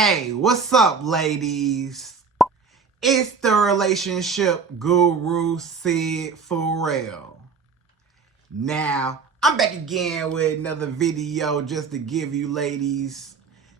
Hey, what's up, ladies? It's the relationship guru, Sydd Ferrell. Now, I'm back again with another video just to give you ladies.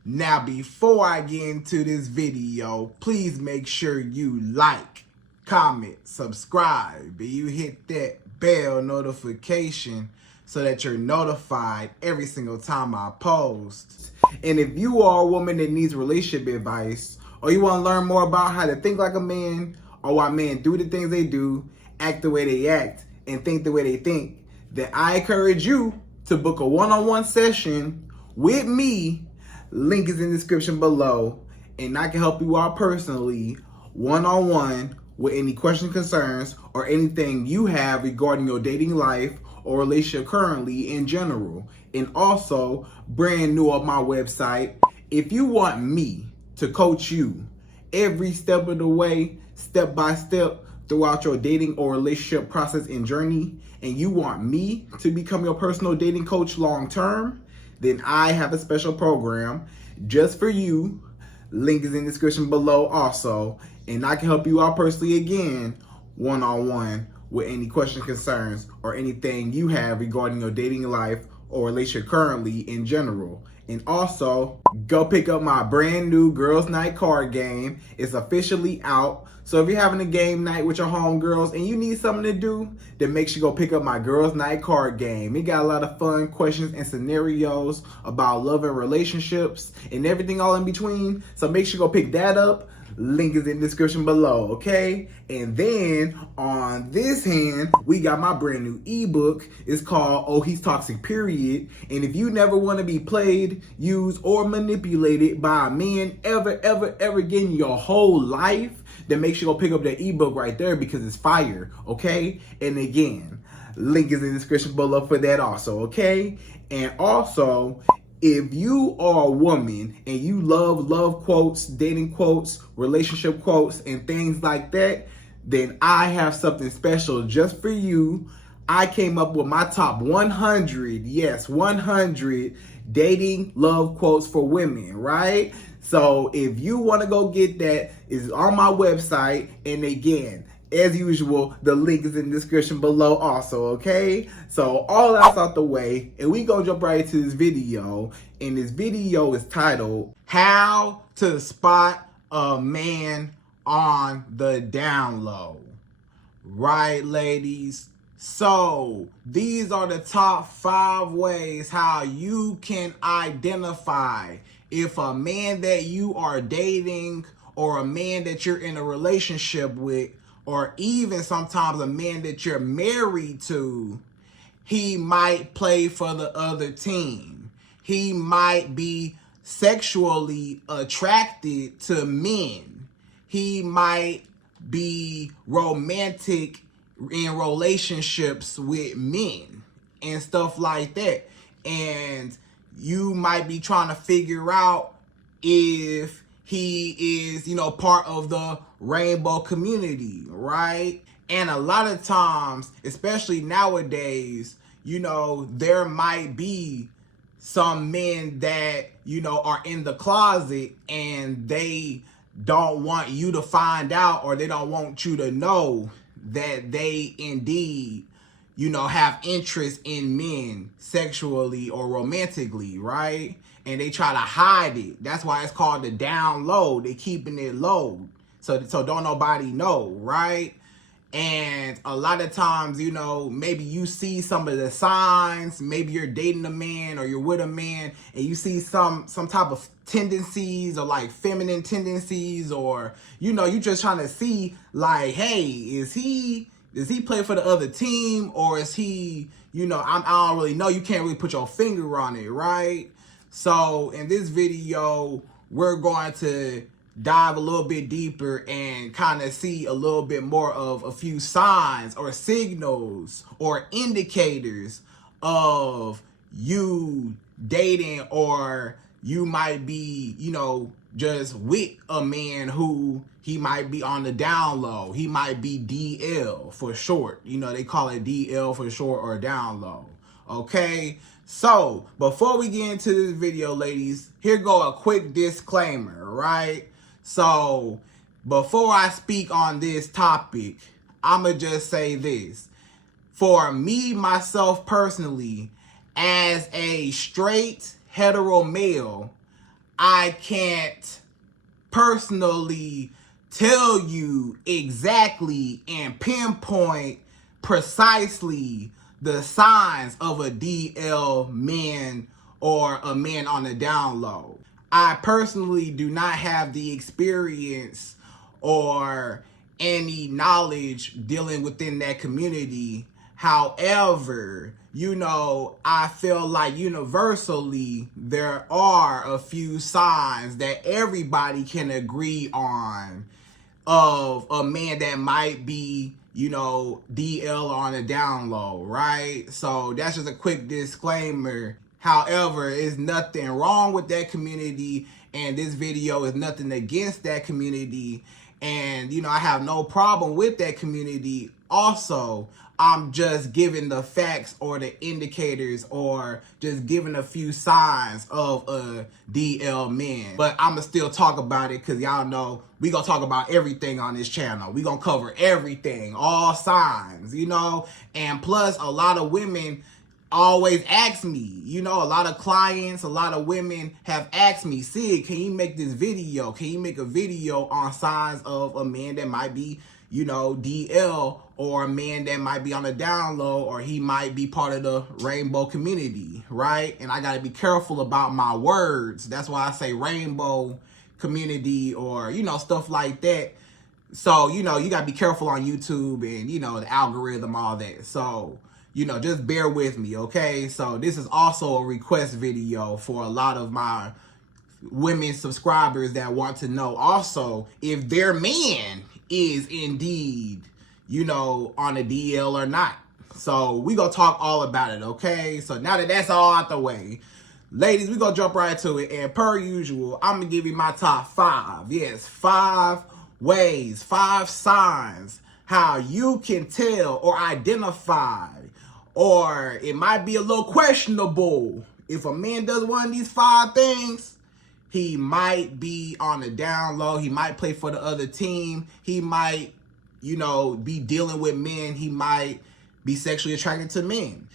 Now, before I get into this video, please make sure you like, comment, subscribe, and you hit that bell notification so that you're notified every single time I post. And if you are a woman that needs relationship advice, or you want to learn more about how to think like a man, or why men do the things they do, act the way they act, and think the way they think, then I encourage you to book a one-on-one session with me. Link is in the description below, and I can help you out personally, one-on-one, with any questions, concerns, or anything you have regarding your dating life or relationship currently in general. And also, brand new on my website, if you want me to coach you every step of the way, step by step, throughout your dating or relationship process and journey, and you want me to become your personal dating coach long term, then I have a special program just for you. Link is in the description below also, and I can help you out personally again, one-on-one, with any questions, concerns, or anything you have regarding your dating life or relationship currently in general. And also, go pick up my brand new Girls Night card game. It's officially out. So if you're having a game night with your homegirls and you need something to do, then make sure you go pick up my Girls Night card game. It got a lot of fun questions and scenarios about love and relationships and everything all in between. So make sure you go pick that up. Link is in the description below, okay? And then on this hand, we got my brand new ebook. It's called Oh He's Toxic, Period. And if you never want to be played, used, or manipulated by a man ever again in your whole life, then make sure you go pick up that ebook right there because it's fire, okay? And again, link is in the description below for that also, okay? And also, if you are a woman and you love quotes, dating quotes, relationship quotes, and things like that, then I have something special just for you. I came up with my top 100, yes, 100 dating love quotes for women, right? So if you want to go get that, it's on my website. And again, as usual, the link is in the description below also, okay? So all that's out the way, and we gonna jump right into this video. And this video is titled, How to Spot a Man on the Down Low. Right, ladies? So these are the top 5 ways how you can identify if a man that you are dating or a man that you're in a relationship with, or even sometimes a man that you're married to, he might play for the other team. He might be sexually attracted to men. He might be romantic in relationships with men and stuff like that. And you might be trying to figure out if he is, part of the rainbow community, right? And a lot of times, especially nowadays, there might be some men that, are in the closet and they don't want you to find out, or they don't want you to know that they indeed, have interest in men sexually or romantically, right? And they try to hide it. That's why it's called the down low. They keeping it low. So don't nobody know, right? And a lot of times, maybe you see some of the signs. Maybe you're dating a man or you're with a man and you see some type of tendencies, or like feminine tendencies, or, you just trying to see like, hey, does he play for the other team, or is he, I don't really know. You can't really put your finger on it, right? So in this video, we're going to dive a little bit deeper and kind of see a little bit more of a few signs or signals or indicators of you dating, or you might be, just with a man who he might be on the down low. He might be DL for short. They call it DL for short, or down low. Okay? So, before we get into this video, ladies, here go a quick disclaimer, right? So, before I speak on this topic, I'ma just say this. For me, myself personally, as a straight hetero male, I can't personally tell you exactly and pinpoint precisely the signs of a DL man or a man on the down low. I personally do not have the experience or any knowledge dealing within that community. However, I feel like universally there are a few signs that everybody can agree on of a man that might be, DL on a down low, right? So that's just a quick disclaimer. However, there's nothing wrong with that community, and this video is nothing against that community. And, I have no problem with that community. Also, I'm just giving the facts or the indicators or just giving a few signs of a DL man. But I'm going to still talk about it because y'all know we going to talk about everything on this channel. We going to cover everything, all signs, And plus, a lot of women always ask me, a lot of clients, a lot of women have asked me, Sydd, can you make this video? Can you make a video on signs of a man that might be, DL, or a man that might be on the down low, or he might be part of the rainbow community, right? And I got to be careful about my words. That's why I say rainbow community or, stuff like that. So, you got to be careful on YouTube and, the algorithm, all that. So, just bear with me, okay? So this is also a request video for a lot of my women subscribers that want to know also if their man is indeed, on a DL or not. So we gonna talk all about it, okay? So now that that's all out the way, ladies, we gonna jump right to it. And per usual, I'm gonna give you my top 5. Yes, 5 ways, 5 signs how you can tell or identify, or it might be a little questionable. If a man does one of these 5 things, he might be on the down low. He might play for the other team. He might, be dealing with men. He might be sexually attracted to men.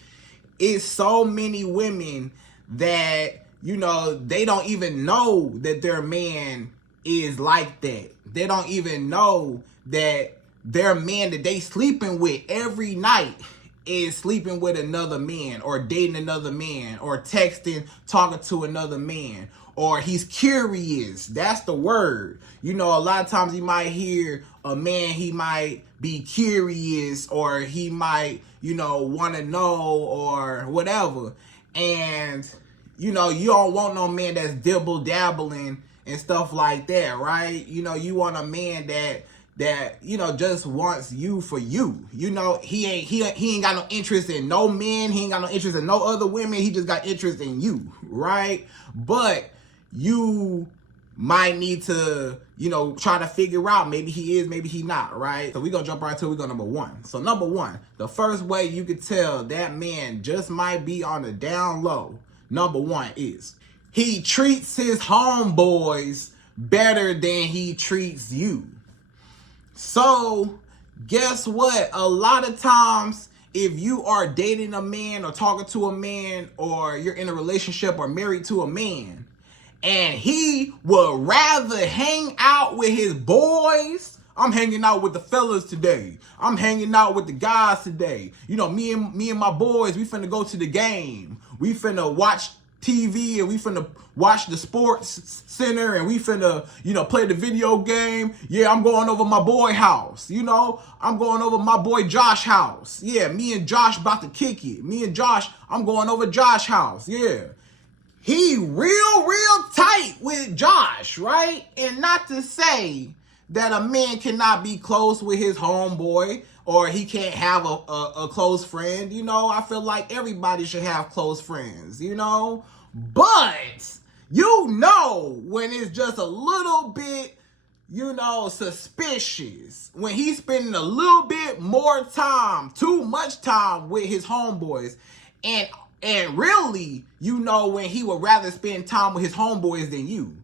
It's so many women that, they don't even know that their man is like that. They don't even know that their man that they sleeping with every night is sleeping with another man or dating another man or texting, talking to another man, or he's curious. That's the word. A lot of times you might hear a man, he might be curious or he might, want to know or whatever. And, you don't want no man that's dibble-dabbling and stuff like that, right? You want a man that just wants you for you. He ain't got no interest in no men. He ain't got no interest in no other women. He just got interest in you, right? But you might need to, try to figure out maybe he is, maybe he not, right? So we gonna jump right to it. We go number 1. So number 1, the first way you could tell that man just might be on the down low, number 1 is he treats his homeboys better than he treats you. So, guess what? A lot of times, if you are dating a man or talking to a man or you're in a relationship or married to a man, and he would rather hang out with his boys. I'm hanging out with the fellas today. I'm hanging out with the guys today. Me and my boys, we finna go to the game. We finna watch TV and we finna watch the sports center and we finna, play the video game. Yeah, I'm going over my boy house. I'm going over my boy Josh house. Yeah, me and Josh about to kick it. Me and Josh, I'm going over Josh house. Yeah. He real tight with Josh, right? And not to say that a man cannot be close with his homeboy or he can't have a close friend. I feel like everybody should have close friends, But, when it's just a little bit, suspicious. When he's spending a little bit more time, too much time with his homeboys. And And really, you know, when he would rather spend time with his homeboys than you.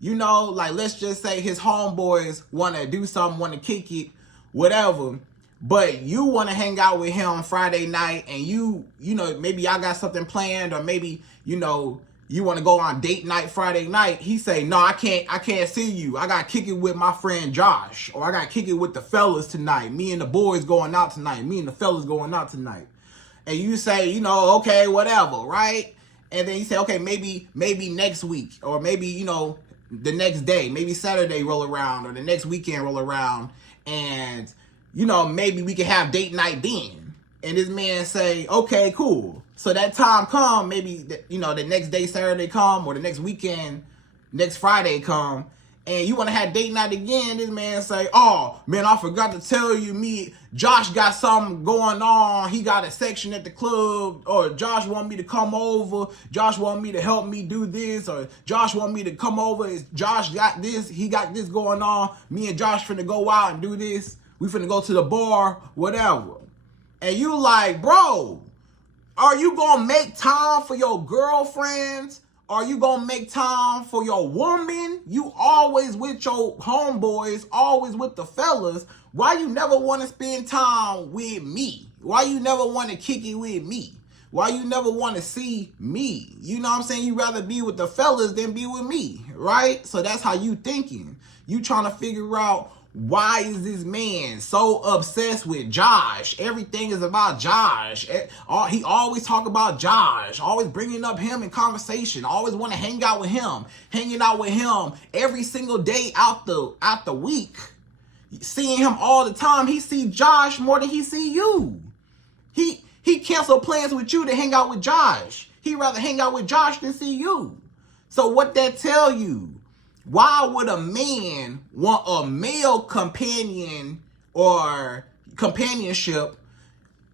You know, like, let's just say his homeboys want to do something, want to kick it, whatever. But you want to hang out with him Friday night, and you know, maybe y'all got something planned, or maybe, you know, you want to go on date night Friday night. He say, no, I can't see you. I got to kick it with my friend Josh, or I got to kick it with the fellas tonight. Me and the boys going out tonight. Me and the fellas going out tonight. And you say, you know, okay, whatever, right? And then you say, okay, maybe next week, or maybe, you know, the next day, maybe Saturday roll around, or the next weekend roll around, and, you know, maybe we can have date night then. And this man say, okay, cool. So that time come, maybe, you know, the next day Saturday come, or the next weekend, next Friday come, and you want to have date night again. This man say, oh, man, I forgot to tell you, Josh got something going on. He got a section at the club, or Josh want me to come over. Josh want me to help me do this, or Josh want me to come over. Josh got this. He got this going on. Me and Josh finna go out and do this. We finna go to the bar, whatever. And you like, bro, are you gonna make time for your girlfriends? Are you gonna make time for your woman? You always with your homeboys, always with the fellas. Why you never want to spend time with me? Why you never want to kick it with me? Why you never want to see me? You know what I'm saying? You rather be with the fellas than be with me, right? So that's how you thinking. You trying to figure out, why is this man so obsessed with Josh? Everything is about Josh. He always talk about Josh, always bringing up him in conversation, always want to hang out with him, hanging out with him every single day out the week. Seeing him all the time, he see Josh more than he see you. He cancel plans with you to hang out with Josh. He rather hang out with Josh than see you. So what that tell you? Why would a man want a male companion or companionship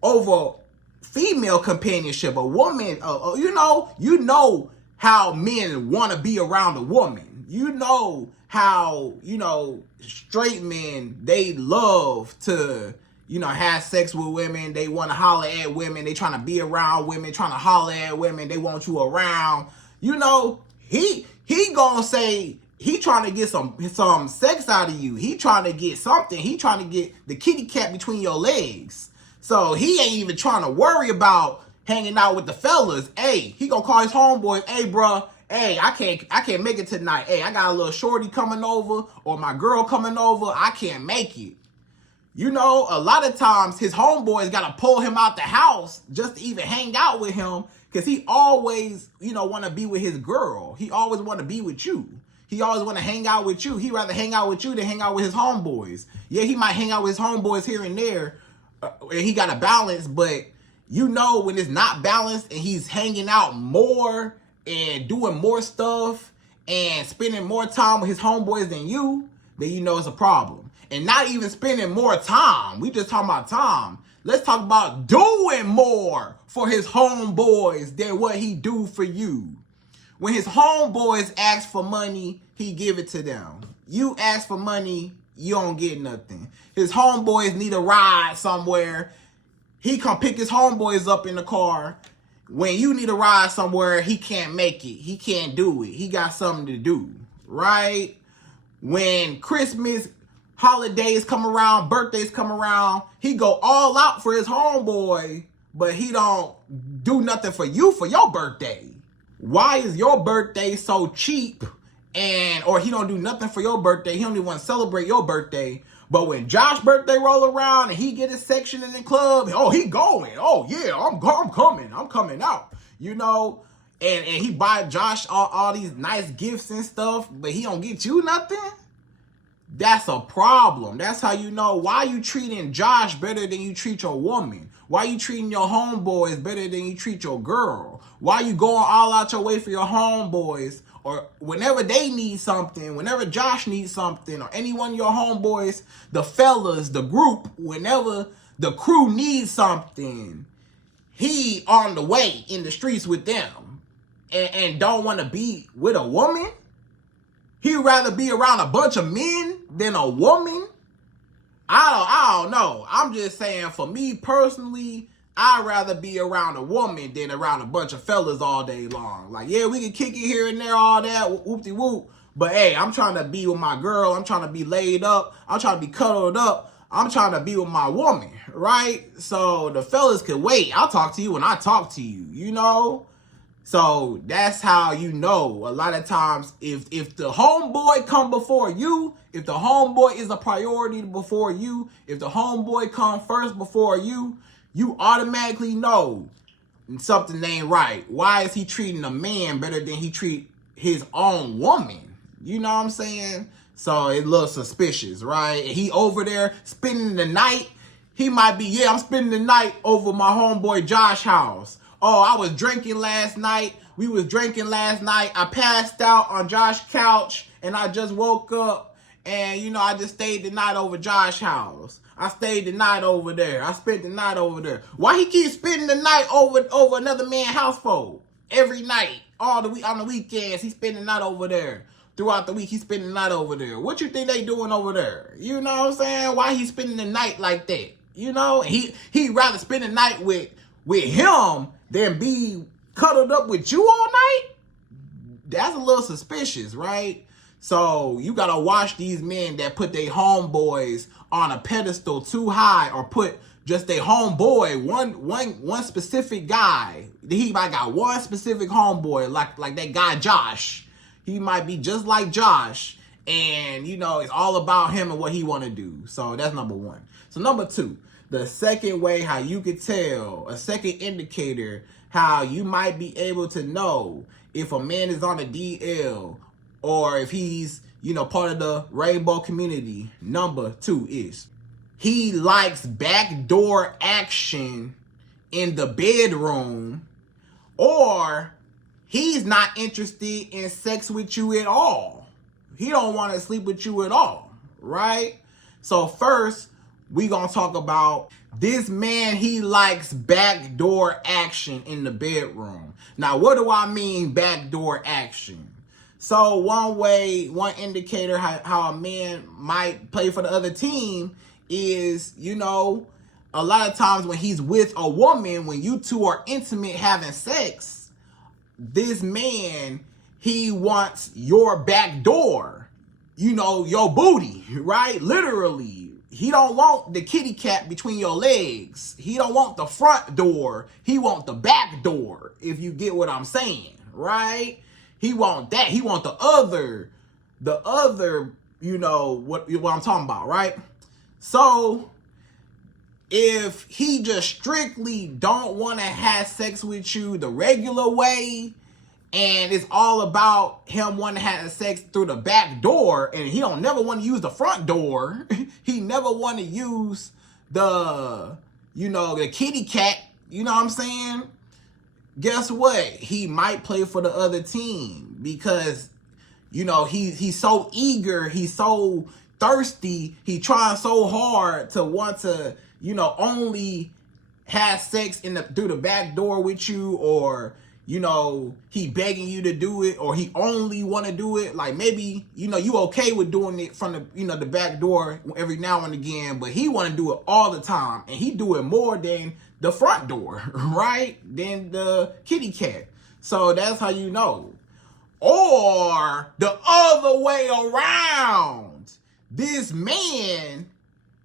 over female companionship? A woman, you know how men want to be around a woman. You know how, you know, straight men, they love to, you know, have sex with women. They want to holler at women. They trying to be around women, trying to holler at women. They want you around. You know, he gonna say, he trying to get some sex out of you. He trying to get something. He trying to get the kitty cat between your legs. So he ain't even trying to worry about hanging out with the fellas. Hey, he gonna call his homeboys. Hey, bro. Hey, I can't make it tonight. Hey, I got a little shorty coming over, or my girl coming over. I can't make it. You know, a lot of times his homeboys gotta pull him out the house just to even hang out with him, because he always, you know, want to be with his girl. He always want to be with you. He always want to hang out with you. He rather hang out with you than hang out with his homeboys. Yeah, he might hang out with his homeboys here and there, and he got a balance, but you know when it's not balanced and he's hanging out more and doing more stuff and spending more time with his homeboys than you, then you know it's a problem. And not even spending more time. We just talking about time. Let's talk about doing more for his homeboys than what he do for you. When his homeboys ask for money, he give it to them. You ask for money, you don't get nothing. His homeboys need a ride somewhere, he come pick his homeboys up in the car. When you need a ride somewhere, he can't make it. He can't do it. He got something to do, right? When Christmas, holidays come around, birthdays come around, he go all out for his homeboy, but he don't do nothing for you for your birthday. Why is your birthday so cheap? Or he don't do nothing for your birthday. He don't even want to celebrate your birthday. But when Josh's birthday roll around and he get his section in the club, oh, he going. Oh, yeah, I'm coming. I'm coming out. You know? And he buy Josh all these nice gifts and stuff, but he don't get you nothing? That's a problem. That's how you know why you treating Josh better than you treat your woman. Why you treating your homeboys better than you treat your girl. Why you going all out your way for your homeboys, or whenever they need something, whenever Josh needs something, or any one of your homeboys, the fellas, the group, whenever the crew needs something, he on the way in the streets with them and don't want to be with a woman? He'd rather be around a bunch of men than a woman? I don't know. I'm just saying, for me personally, I'd rather be around a woman than around a bunch of fellas all day long. Like, yeah, we can kick it here and there, all that, whoop-de-whoop. But hey, I'm trying to be with my girl. I'm trying to be laid up. I'm trying to be cuddled up. I'm trying to be with my woman, right? So the fellas can wait. I'll talk to you when I talk to you, you know? So that's how you know. A lot of times, if the homeboy come before you, if the homeboy is a priority before you, if the homeboy come first before you, you automatically know something ain't right. Why is he treating a man better than he treat his own woman? You know what I'm saying? So it looks suspicious, right? He over there spending the night. He might be, yeah, I'm spending the night over my homeboy Josh house. Oh, I was drinking last night. We was drinking last night. I passed out on Josh's couch and I just woke up and, you know, I just stayed the night over Josh's house. I stayed the night over there. I spent the night over there. Why he keep spending the night over another man's household? Every night, all the week, on the weekends, he spending the night over there. Throughout the week, he spending the night over there. What you think they doing over there? You know what I'm saying? Why he spending the night like that? You know, he rather spend the night with him than be cuddled up with you all night? That's a little suspicious, right? So you gotta watch these men that put their homeboys on a pedestal too high, or put just their homeboy, one specific guy. He might got one specific homeboy, like that guy Josh. He might be just like Josh, and you know, it's all about him and what he want to do. So that's number one. So number two, the second way how you could tell, a second indicator how you might be able to know if a man is on a DL or if he's, you know, part of the rainbow community. Number two is he likes backdoor action in the bedroom, or he's not interested in sex with you at all. He don't want to sleep with you at all, right? So first, we gonna talk about this man. He likes backdoor action in the bedroom. Now, what do I mean backdoor action? So one indicator how a man might play for the other team is, you know, a lot of times when he's with a woman, when you two are intimate having sex, this man, he wants your back door, you know, your booty, right? Literally. He don't want the kitty cat between your legs. He don't want the front door. He want the back door, if you get what I'm saying, right? He want that. He want the other, you know, what I'm talking about, right? So if he just strictly don't want to have sex with you the regular way, and it's all about him wanting to have sex through the back door, and he don't never want to use the front door, he never want to use the, you know, the kitty cat, you know what I'm saying? Guess what? He might play for the other team because, you know, he's so eager, he's so thirsty, he trying so hard to want to, you know, only have sex through the back door with you, or, you know, he begging you to do it, or he only want to do it. Like maybe, you know, you okay with doing it from the, you know, the back door every now and again, but he want to do it all the time, and he do it more than the front door, right? Than the kitty cat. So that's how you know. Or the other way around, this man,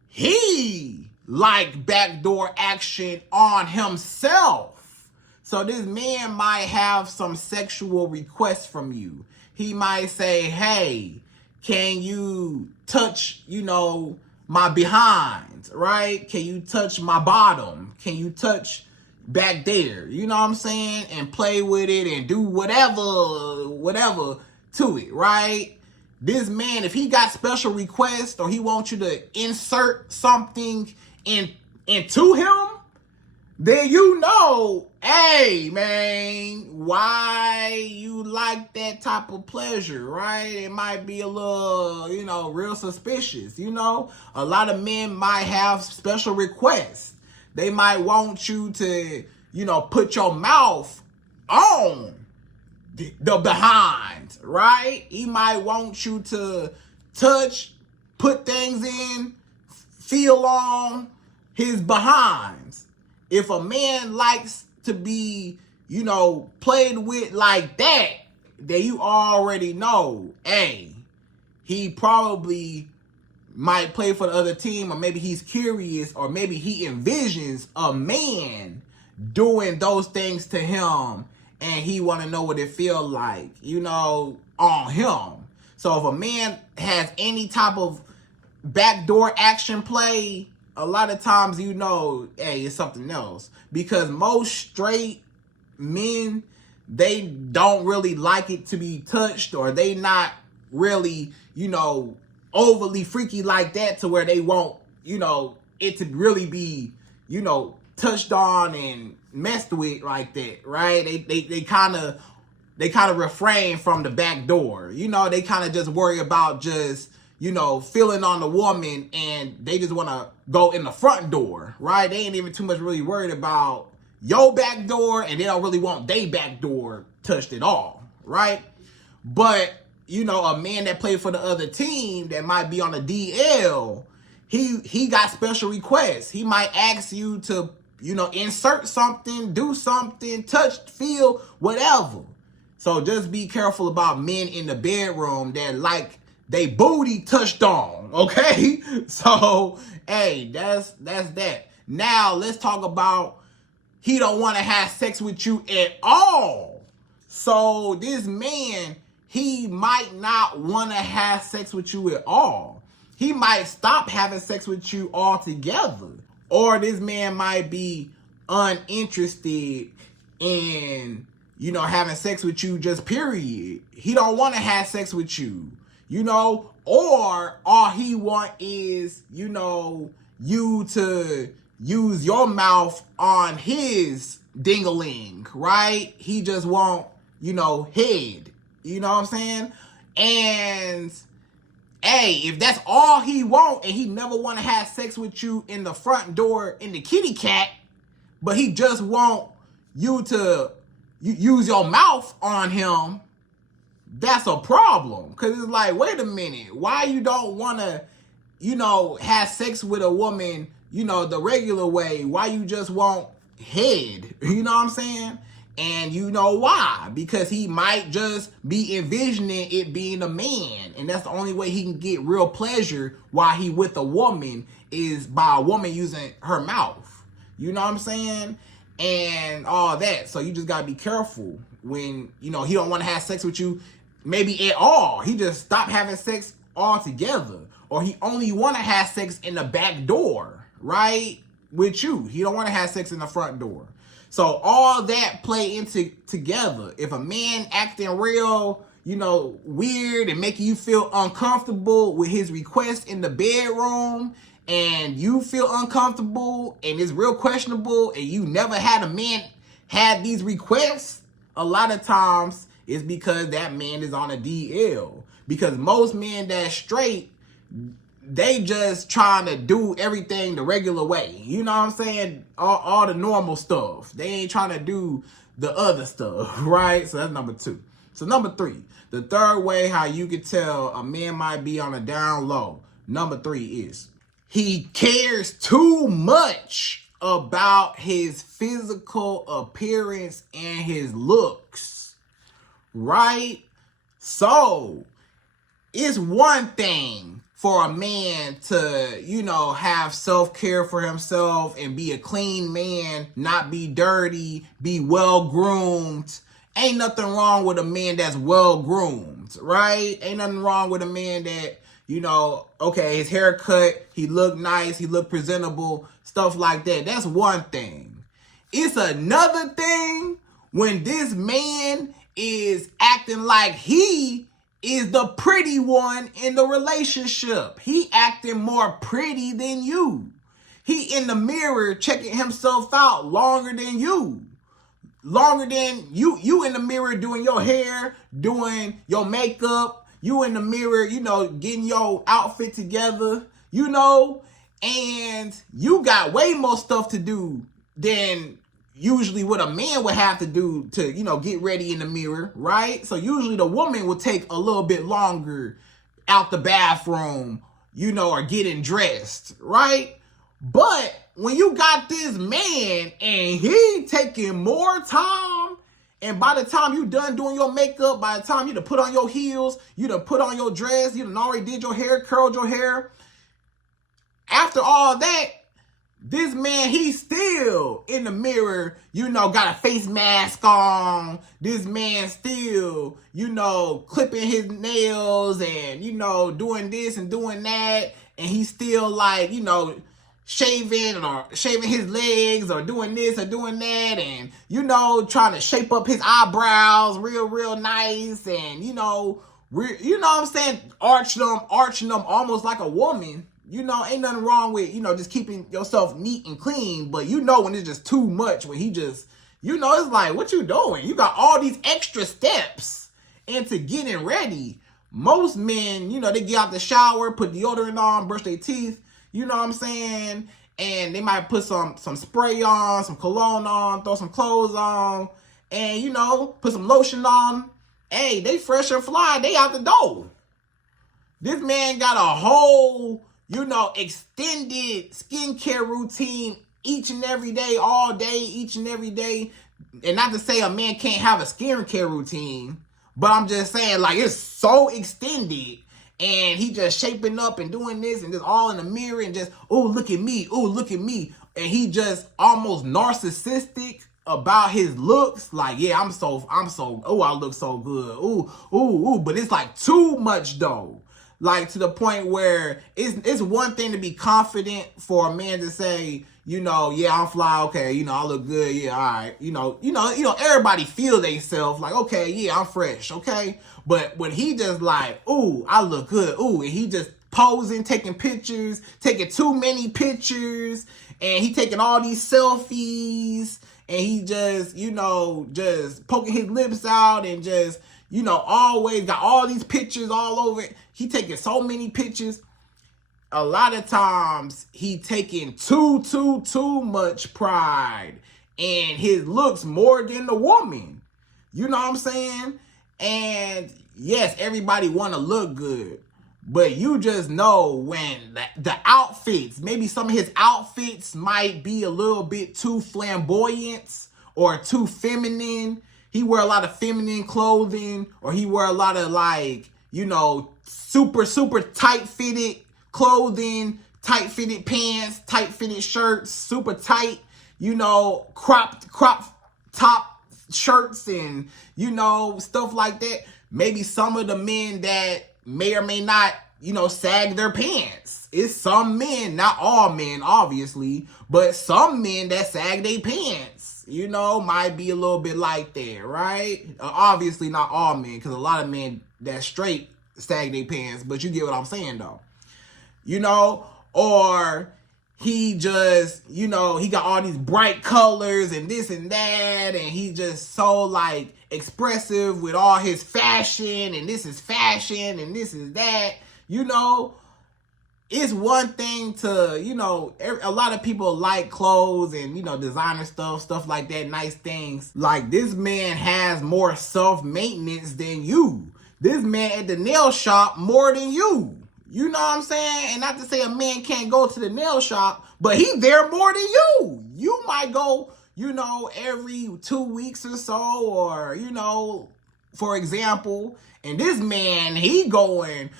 he like backdoor action on himself. So this man might have some sexual requests from you. He might say, hey, can you touch, you know, my behind, right? Can you touch my bottom? Can you touch back there? You know what I'm saying? And play with it and do whatever to it, right? This man, if he got special requests or he wants you to insert something into him, then you know, hey, man, why you like that type of pleasure, right? It might be a little, you know, real suspicious, you know? A lot of men might have special requests. They might want you to, you know, put your mouth on the behind, right? He might want you to touch, put things in, feel on his behinds. if a man likes to be, played with like that, then you already know, hey, he probably might play for the other team, or maybe he's curious, or maybe he envisions a man doing those things to him, and he want to know what it feel like, on him. So if a man has any type of backdoor action play, a lot of times, hey, it's something else. Because most straight men, they don't really like it to be touched, or they not really, overly freaky like that to where they want, it to really be, touched on and messed with like that, right? They kind of refrain from the back door. They kind of just worry about just, feeling on the woman, and they just want to go in the front door, right? They ain't even too much really worried about your back door, and they don't really want their back door touched at all, right? But, a man that played for the other team that might be on the DL, he got special requests. He might ask you to, insert something, do something, touch, feel, whatever. So just be careful about men in the bedroom that like they booty touched on, okay? So, hey, that's that. Now, let's talk about he don't want to have sex with you at all. So, this man, he might not want to have sex with you at all. He might stop having sex with you altogether. Or this man might be uninterested in, having sex with you just period. He don't want to have sex with you, or all he want is, you to use your mouth on his ding-a-ling, right? He just want, head. You know what I'm saying? And, hey, if that's all he want, and he never want to have sex with you in the front door in the kitty cat, but he just want you to use your mouth on him, that's a problem. Because it's like, wait a minute, why you don't want to, have sex with a woman, the regular way? Why you just want head? You know what I'm saying? And you know why? Because he might just be envisioning it being a man. And that's the only way he can get real pleasure while he with a woman, is by a woman using her mouth. You know what I'm saying? And all that. So you just got to be careful when, he don't want to have sex with you maybe at all. He just stopped having sex altogether. Or he only want to have sex in the back door, right? With you. He don't want to have sex in the front door. So all that play into together. If a man acting real, weird and making you feel uncomfortable with his request in the bedroom, and you feel uncomfortable and it's real questionable, and you never had a man had these requests, a lot of times it's because that man is on a DL. Because most men that's straight, they just trying to do everything the regular way. You know what I'm saying? All the normal stuff. They ain't trying to do the other stuff, right? So that's number 2. So number 3, the third way how you could tell a man might be on a down low. Number 3 is he cares too much about his physical appearance and his looks, right? So it's one thing for a man to, have self-care for himself and be a clean man, not be dirty, be well-groomed. Ain't nothing wrong with a man that's well-groomed, right? Ain't nothing wrong with a man that, okay, his haircut, he look nice, he look presentable, stuff like that. That's one thing. It's another thing when this man is acting like he is the pretty one in the relationship. He acting more pretty than you. He in the mirror checking himself out longer than you. Longer than you in the mirror doing your hair, doing your makeup. You in the mirror, getting your outfit together, and you got way more stuff to do than usually what a man would have to do to, get ready in the mirror, right? So usually the woman will take a little bit longer out the bathroom, or getting dressed, right? But when you got this man and he taking more time, and by the time you done doing your makeup, by the time you done put on your heels, you done put on your dress, you done already did your hair, curled your hair, after all that, this man, he's still in the mirror, got a face mask on. This man still, clipping his nails and, doing this and doing that. And he's still like, shaving his legs or doing this or doing that. And, trying to shape up his eyebrows real nice. And, what I'm saying? Arching them almost like a woman. Ain't nothing wrong with, just keeping yourself neat and clean. But when it's just too much, when he just, it's like, what you doing? You got all these extra steps into getting ready. Most men, they get out the shower, put deodorant on, brush their teeth, you know what I'm saying? And they might put some spray on, some cologne on, throw some clothes on, and, put some lotion on. Hey, they fresh and fly, they out the door. This man got a whole, extended skincare routine each and every day, all day, each and every day. And not to say a man can't have a skincare routine, but I'm just saying, like, it's so extended. And he just shaping up and doing this and just all in the mirror and just, oh, look at me. Oh, look at me. And he just almost narcissistic about his looks. Like, yeah, oh, I look so good. Ooh. But it's like too much though. Like to the point where it's one thing to be confident for a man to say, yeah, I'm fly, okay, I look good, yeah, all right, everybody feel themselves like, okay, yeah, I'm fresh, okay. But when he just like, ooh, I look good, ooh, and he just posing, taking pictures, taking too many pictures, and he taking all these selfies, and he just, just poking his lips out and just, always got all these pictures all over it. He taking so many pictures. A lot of times he taking too much pride in his looks more than the woman. You know what I'm saying? And yes, everybody want to look good. But you just know when the outfits, maybe some of his outfits might be a little bit too flamboyant or too feminine. He wear a lot of feminine clothing, or he wear a lot of like, super tight fitted clothing, tight fitted pants, tight fitted shirts, super tight, cropped top shirts and, stuff like that. Maybe some of the men that may or may not, sag their pants. It's some men, not all men, obviously, but some men that sag their pants. Might be a little bit like that, right? Obviously not all men, because a lot of men that straight sag their pants, but you get what I'm saying though. Or he just, he got all these bright colors and this and that, and he just so like expressive with all his fashion, and this is fashion, and this is that, It's one thing to, a lot of people like clothes and, designer stuff like that, nice things. Like, this man has more self-maintenance than you. This man at the nail shop more than you. You know what I'm saying? And not to say a man can't go to the nail shop, but he there more than you. You might go, every 2 weeks or so, or, for example. And this man, he going,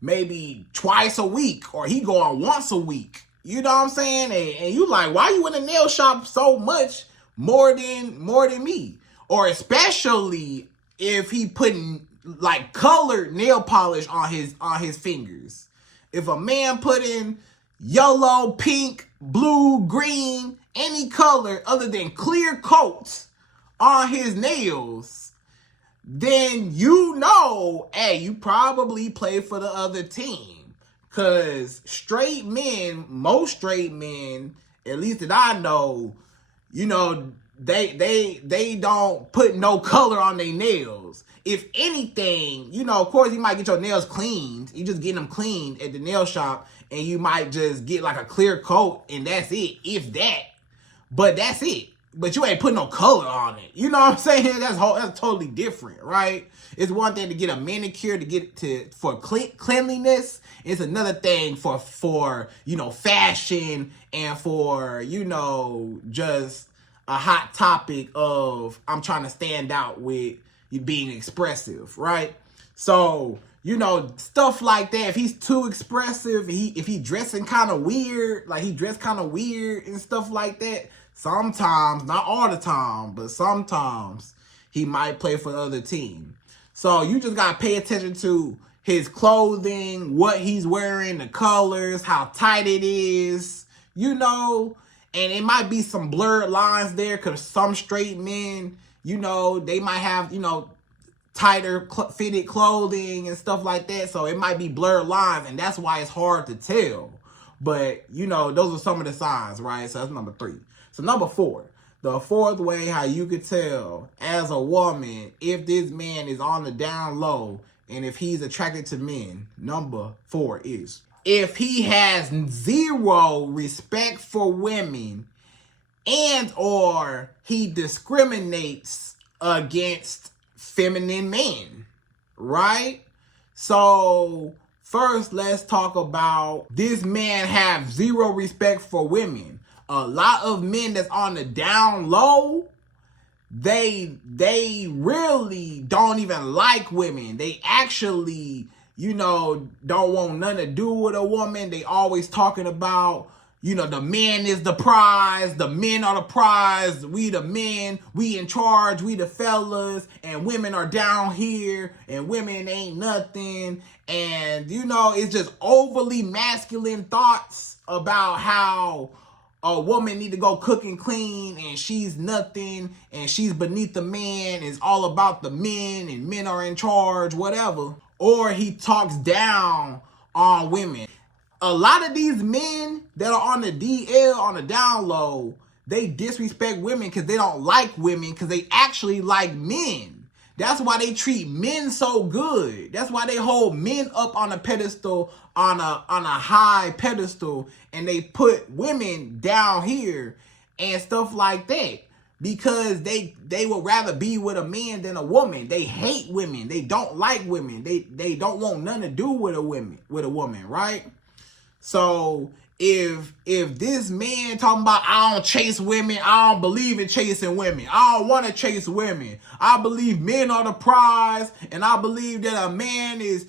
maybe twice a week, or he going once a week. You know what I'm saying? And you like, why you in the nail shop so much more than me? Or especially if he putting like colored nail polish on his fingers. If a man putting yellow, pink, blue, green, any color other than clear coats on his nails, then hey, you probably play for the other team. Because most straight men, at least that I know, they don't put no color on their nails. If anything, of course you might get your nails cleaned. You just get them cleaned at the nail shop, and you might just get like a clear coat, and that's it, if that. But that's it. but you ain't put no color on it. You know what I'm saying? That's totally different, right? It's one thing to get a manicure for cleanliness. It's another thing for you know, fashion and for, you know, just a hot topic of I'm trying to stand out with you being expressive, right? So, you know, stuff like that. If he's too expressive, if he dressing kind of weird, like he dressed kind of weird and stuff like that, sometimes, not all the time, but sometimes he might play for the other team. So you just got to pay attention to his clothing, what he's wearing, the colors, how tight it is, you know. And it might be some blurred lines there because some straight men, you know, they might have, you know, tighter fitted clothing and stuff like that. So it might be blurred lines, and that's why it's hard to tell. But, you know, those are some of the signs, right? So that's number 3. So number 4, the fourth way how you could tell as a woman if this man is on the down low and if he's attracted to men, number 4 is if he has zero respect for women and or he discriminates against feminine men, right? So first, let's talk about this man have zero respect for women. A lot of men that's on the down low, they really don't even like women. They actually, you know, don't want nothing to do with a woman. They always talking about, you know, the man is the prize, the men are the prize, we the men, we in charge, we the fellas, and women are down here, and women ain't nothing. And, you know, it's just overly masculine thoughts about how a woman need to go cook and clean, and she's nothing, and she's beneath the man. It's all about the men, and men are in charge, whatever. Or he talks down on women. A lot of these men that are on the DL, on the down low, they disrespect women because they don't like women because they actually like men. That's why they treat men so good. That's why they hold men up on a pedestal, on a high pedestal, and they put women down here and stuff like that. Because they would rather be with a man than a woman. They hate women. They don't like women. They don't want nothing to do with a woman, right? So if this man talking about I don't chase women, I don't believe in chasing women, I don't want to chase women, I believe men are the prize, and I believe that a man is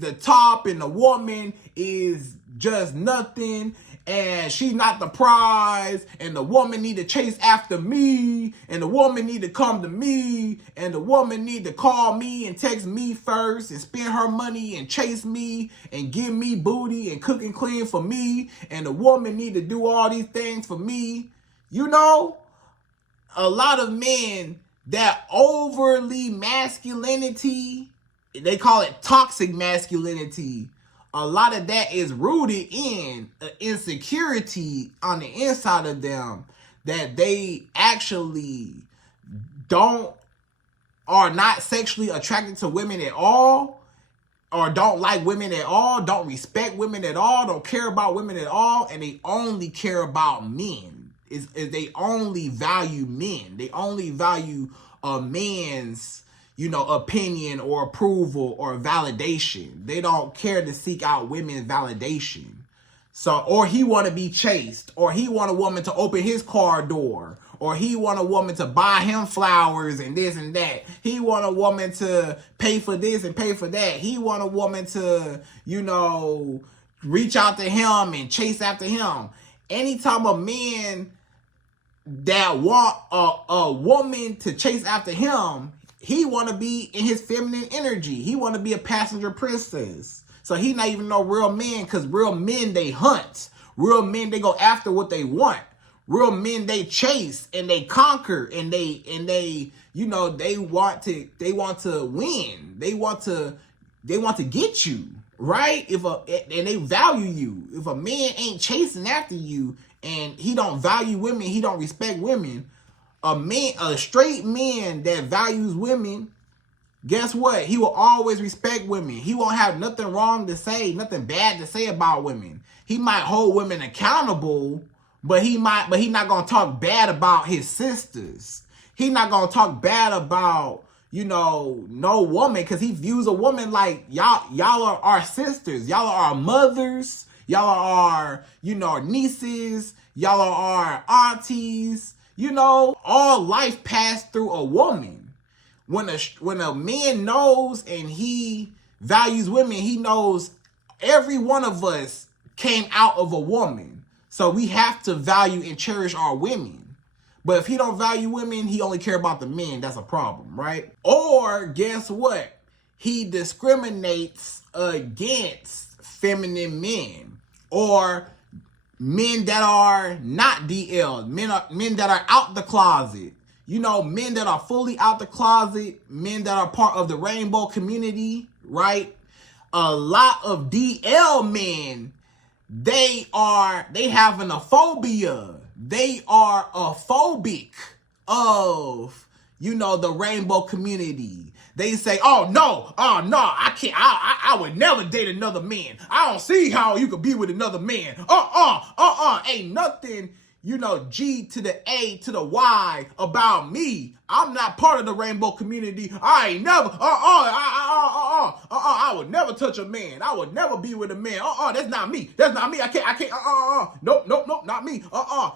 the top and the woman is just nothing, and she's not the prize, and the woman need to chase after me, and the woman need to come to me, and the woman need to call me and text me first and spend her money and chase me and give me booty and cook and clean for me, and the woman need to do all these things for me. You know, a lot of men that overly masculinity, they call it toxic masculinity, a lot of that is rooted in insecurity on the inside of them, that they actually are not sexually attracted to women at all, or don't like women at all, don't respect women at all, don't care about women at all, and they only care about men. Is they only value men. They only value a man's, you know, opinion or approval or validation. They don't care to seek out women's validation. So, or he want to be chased, or he want a woman to open his car door, or he want a woman to buy him flowers and this and that. He want a woman to pay for this and pay for that. He want a woman to, you know, reach out to him and chase after him. Anytime a man that want a woman to chase after him, he want to be in his feminine energy. He want to be a passenger princess. So he not even no real man, because real men, they hunt. Real men, they go after what they want. Real men, they chase and they conquer, and they you know, they want to win. They want to get you, right? And they value you. If a man ain't chasing after you and he don't value women, he don't respect women, a straight man that values women, guess what? He will always respect women. He won't have nothing wrong to say, nothing bad to say about women. He might hold women accountable, But he not gonna talk bad about his sisters. He not gonna talk bad about, no woman, because he views a woman like y'all are our sisters, y'all are our mothers, y'all are nieces, y'all are our aunties. All life passed through a woman. When a man knows and he values women, he knows every one of us came out of a woman. So we have to value and cherish our women. But if he don't value women, he only care about the men. That's a problem, right? Or guess what? He discriminates against feminine men or men that are not DL, men that are out the closet. Men that are fully out the closet, men that are part of the rainbow community, right? A lot of DL men, they having a phobia. They are a phobic of, the rainbow community. They say, oh no, I can't, I would never date another man. I don't see how you could be with another man. Ain't nothing, G to the A to the Y about me. I'm not part of the rainbow community. I ain't never, I would never touch a man. I would never be with a man. That's not me. That's not me. I can't, nope, not me.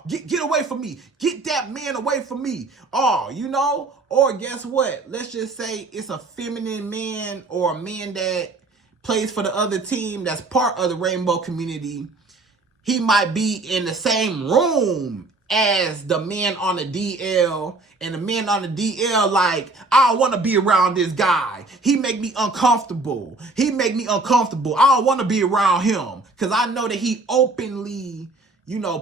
Get away from me. Get that man away from me. Or guess what? Let's just say it's a feminine man or a man that plays for the other team that's part of the rainbow community. He might be in the same room as the man on the DL, and the man on the DL like, I don't want to be around this guy. He make me uncomfortable. I don't want to be around him because I know that he openly,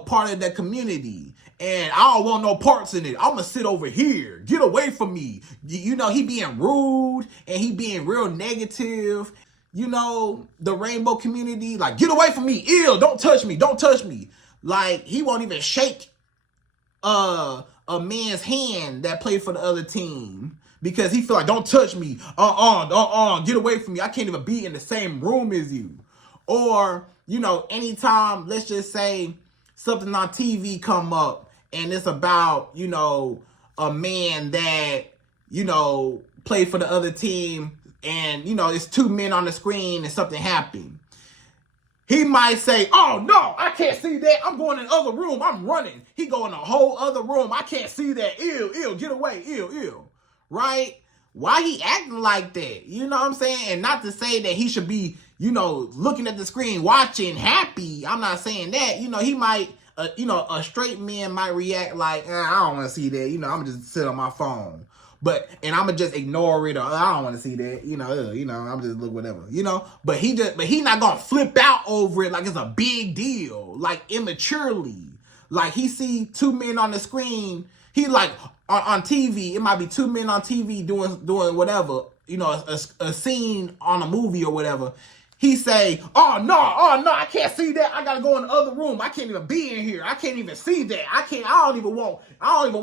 part of that community. And I don't want no parts in it. I'm going to sit over here. Get away from me. He being rude and he being real negative. The rainbow community, like, get away from me. Ew, don't touch me. Like, he won't even shake a man's hand that played for the other team because he feel like, don't touch me. Get away from me. I can't even be in the same room as you. Or, anytime, let's just say something on TV come up and it's about, a man that, played for the other team and, it's two men on the screen and something happened. He might say, oh, no, I can't see that. I'm going in the other room. I'm running. He go in a whole other room. I can't see that. Ew, get away. Ew. Right? Why he acting like that? You know what I'm saying? And not to say that he should be, looking at the screen, watching, happy. I'm not saying that. He might, a straight man might react like, I don't want to see that. I'm going to just sit on my phone. And I'm going to just ignore it, or I don't want to see that, I'm just look whatever, but he not going to flip out over it like it's a big deal, like immaturely. Like he see two men on the screen, he like on TV, it might be two men on TV doing whatever, a scene on a movie or whatever. He say, oh no, I can't see that. I gotta go in the other room. I can't even be in here. I can't even see that. I don't even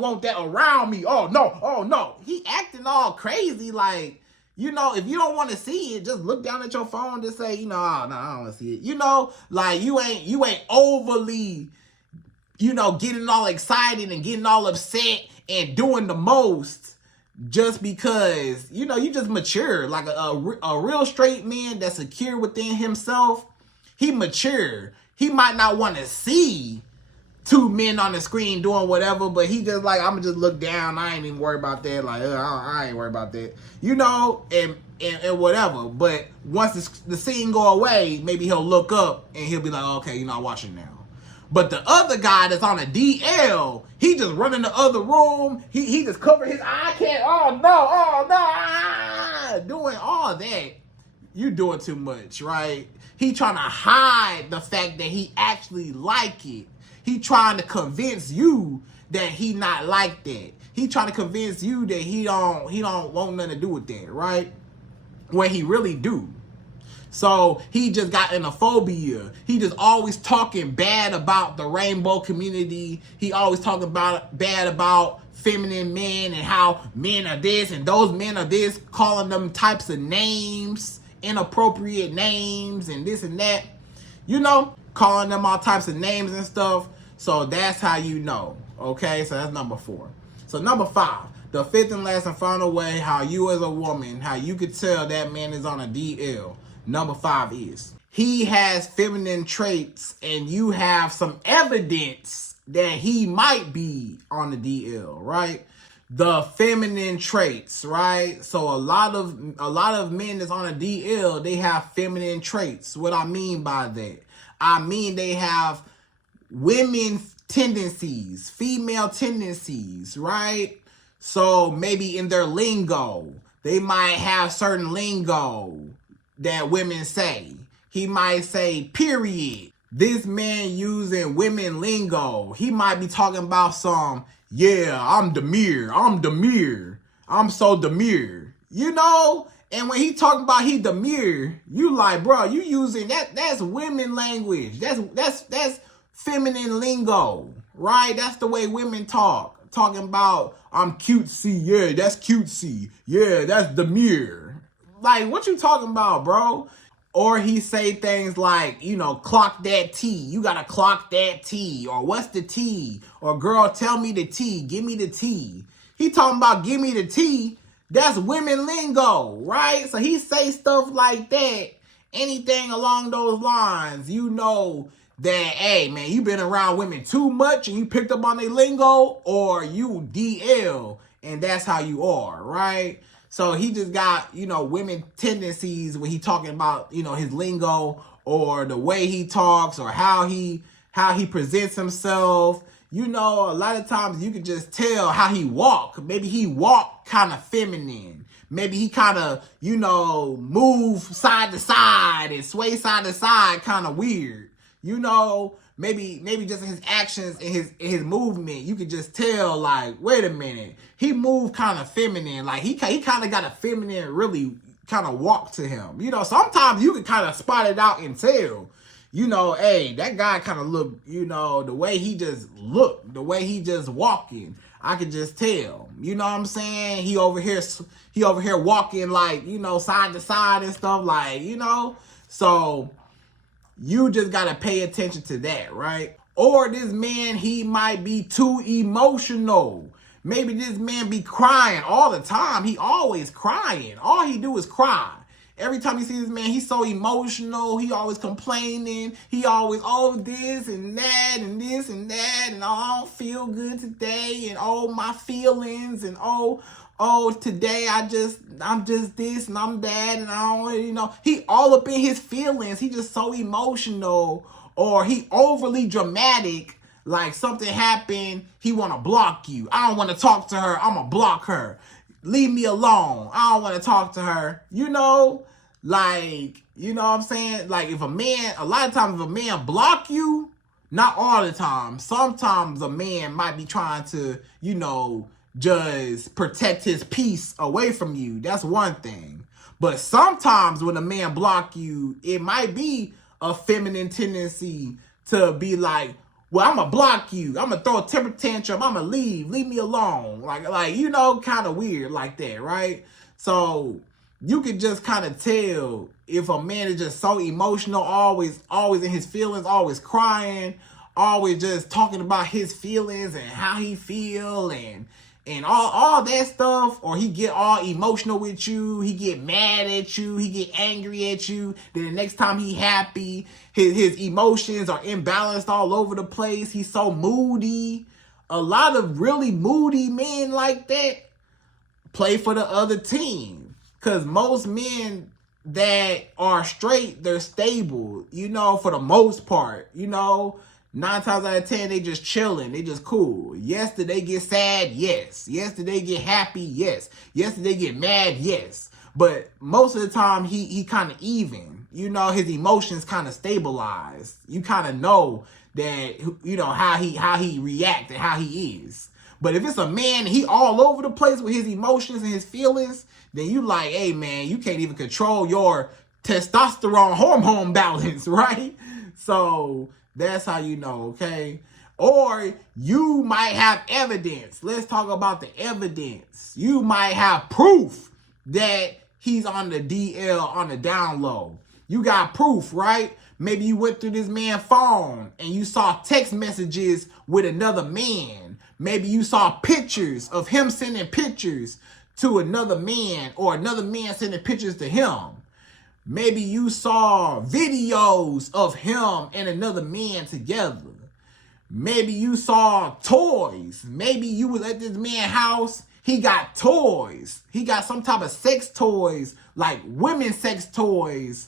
want that around me. Oh no. He acting all crazy like, if you don't want to see it, just look down at your phone and just say, no, I don't want to see it. Like you ain't overly, getting all excited and getting all upset and doing the most. Just because, you just mature. Like a real straight man that's secure within himself, he mature. He might not want to see two men on the screen doing whatever, but he just like, I'm going to just look down. I ain't even worried about that. Like, I ain't worried about that. And whatever. But once the scene go away, maybe he'll look up and he'll be like, okay, I'm watching now. But the other guy that's on a DL, he just run in the other room. He just cover his eye. Doing all that. You doing too much, right? He trying to hide the fact that he actually like it. He trying to convince you that he not like that. He trying to convince you that he don't want nothing to do with that, right? When he really do. So he just got in a phobia. He just always talking bad about the rainbow community. He always talking bad about feminine men and how men are this and those men are this, calling them types of names, inappropriate names and this and that, calling them all types of names and stuff. So that's how you know. Okay, so that's number 4. So number 5, the 5th and last and final way how you as a woman, how you could tell that man is on a DL. Number 5 is he has feminine traits and you have some evidence that he might be on the DL, right? The feminine traits, right? So a lot of men that's on a DL, they have feminine traits. What I mean by that, I mean they have women tendencies, female tendencies, right? So maybe in their lingo, they might have certain lingo that women say. He might say, period. This man using women lingo. He might be talking about some, yeah, I'm demure. I'm so demure. You know? And when he talking about he demure, you like, bro, you using that's women language. That's feminine lingo, right? That's the way women talk. Talking about, I'm cutesy. Yeah, that's cutesy. Yeah, that's demure. Like, what you talking about, bro? Or he say things like, you know, clock that T. You gotta clock that T. Or what's the T? Or girl, tell me the T. Give me the T. He talking about give me the T. That's women lingo, right? So he say stuff like that. Anything along those lines, you know that, hey, man, you been around women too much and you picked up on their lingo, or you DL and that's how you are, right? So he just got, you know, women tendencies when he talking about, you know, his lingo or the way he talks or how he presents himself. You know, a lot of times you can just tell how he walk. Maybe he walk kind of feminine. Maybe he kind of, you know, move side to side and sway side to side kind of weird. You know, maybe just in his actions and his movement, you could just tell, like, wait a minute, he moved kind of feminine. Like he kind of got a feminine, really kind of walk to him. You know, sometimes you can kind of spot it out and tell, you know, hey, that guy kind of look, you know, the way he just look, the way he just walking, I could just tell. You know what I'm saying? He over here walking like, you know, side to side and stuff, like, you know, so you just got to pay attention to that, right? Or this man, he might be too emotional. Maybe this man be crying all the time. He always crying. All he do is cry. Every time you see this man, he's so emotional. He always complaining. He always, oh, this and that and this and that. And oh, I don't feel good today. And oh, my feelings. And oh, today I'm just this and I'm that, and I don't, you know, he all up in his feelings. He just so emotional, or he overly dramatic. Like something happened, he want to block you. I don't want to talk to her. I'm going to block her. Leave me alone. I don't want to talk to her. You know, like, you know what I'm saying? Like if a man, a lot of times if a man block you, not all the time. Sometimes a man might be trying to, you know, just protect his peace away from you. That's one thing. But sometimes when a man block you, it might be a feminine tendency to be like, well, I'm gonna block you. I'm gonna throw a temper tantrum. I'm gonna leave me alone. Like, you know, kind of weird like that, right? So you can just kind of tell if a man is just so emotional, always in his feelings, always crying, always just talking about his feelings and how he feel and all that stuff, or he get all emotional with you, he get mad at you, he get angry at you, then the next time he happy, his emotions are imbalanced all over the place, he's so moody. A lot of really moody men like that play for the other team, because most men that are straight, they're stable, you know, for the most part, you know. 9 times out of 10, they just chilling. They just cool. Yes, did they get sad? Yes. Yes, did they get happy? Yes. Yes, did they get mad? Yes. But most of the time, he kind of even. You know, his emotions kind of stabilized. You kind of know that, you know, how he react and how he is. But if it's a man, he all over the place with his emotions and his feelings, then you like, hey, man, you can't even control your testosterone hormone balance, right? So that's how you know, okay? Or you might have evidence. Let's talk about the evidence. You might have proof that he's on the DL, on the down low. You got proof, right? Maybe you went through this man's phone and you saw text messages with another man. Maybe you saw pictures of him sending pictures to another man, or another man sending pictures to him. Maybe you saw videos of him and another man together. Maybe you saw toys. Maybe you was at this man's house. He got toys. He got some type of sex toys, like women's sex toys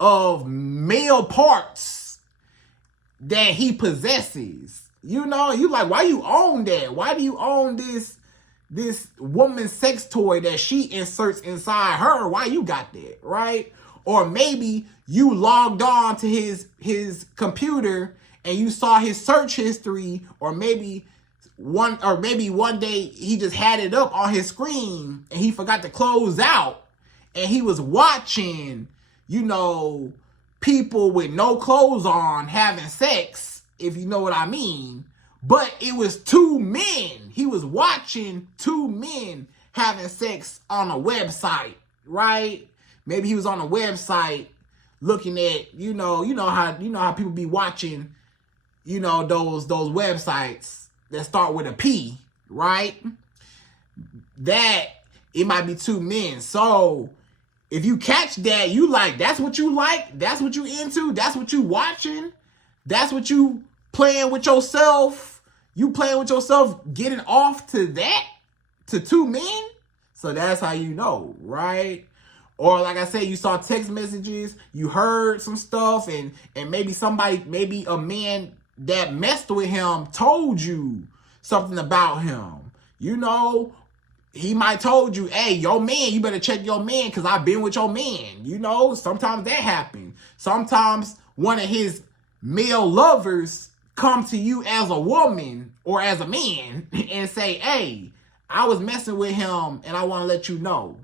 of male parts that he possesses. You know, you like, why you own that? Why do you own this woman's sex toy that she inserts inside her? Why you got that, right? Or maybe you logged on to his computer and you saw his search history, or maybe one day he just had it up on his screen and he forgot to close out, and he was watching, you know, people with no clothes on having sex, if you know what I mean. But it was two men. He was watching two men having sex on a website, right? Maybe he was on a website looking at, you know how people be watching, you know, those websites that start with a P, right? That it might be two men. So if you catch that, you like, that's what you like, that's what you into, that's what you watching, that's what you playing with yourself. You playing with yourself, getting off to that, to two men. So that's how you know, right? Or like I said, you saw text messages, you heard some stuff, and maybe maybe a man that messed with him told you something about him. You know, he might told you, hey, your man, you better check your man because I've been with your man. You know, sometimes that happens. Sometimes one of his male lovers come to you as a woman or as a man and say, hey, I was messing with him and I want to let you know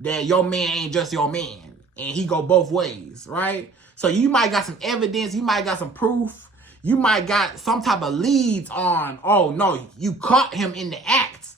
that your man ain't just your man, and he go both ways, right? So you might got some evidence, you might got some proof, you might got some type of leads on, oh no, you caught him in the act,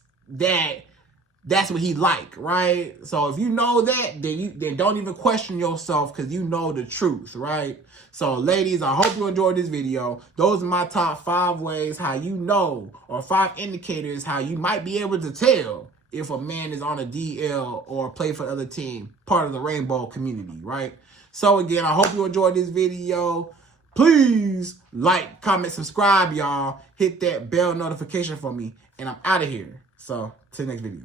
that's what he like, right? So if you know that, then don't even question yourself, because you know the truth, right? So ladies, I hope you enjoyed this video. Those are my top 5 ways how you know, or 5 indicators how you might be able to tell if a man is on a DL or play for the other team, part of the rainbow community, right? So again, I hope you enjoyed this video. Please like, comment, subscribe, y'all. Hit that bell notification for me, and I'm out of here. So, till the next video.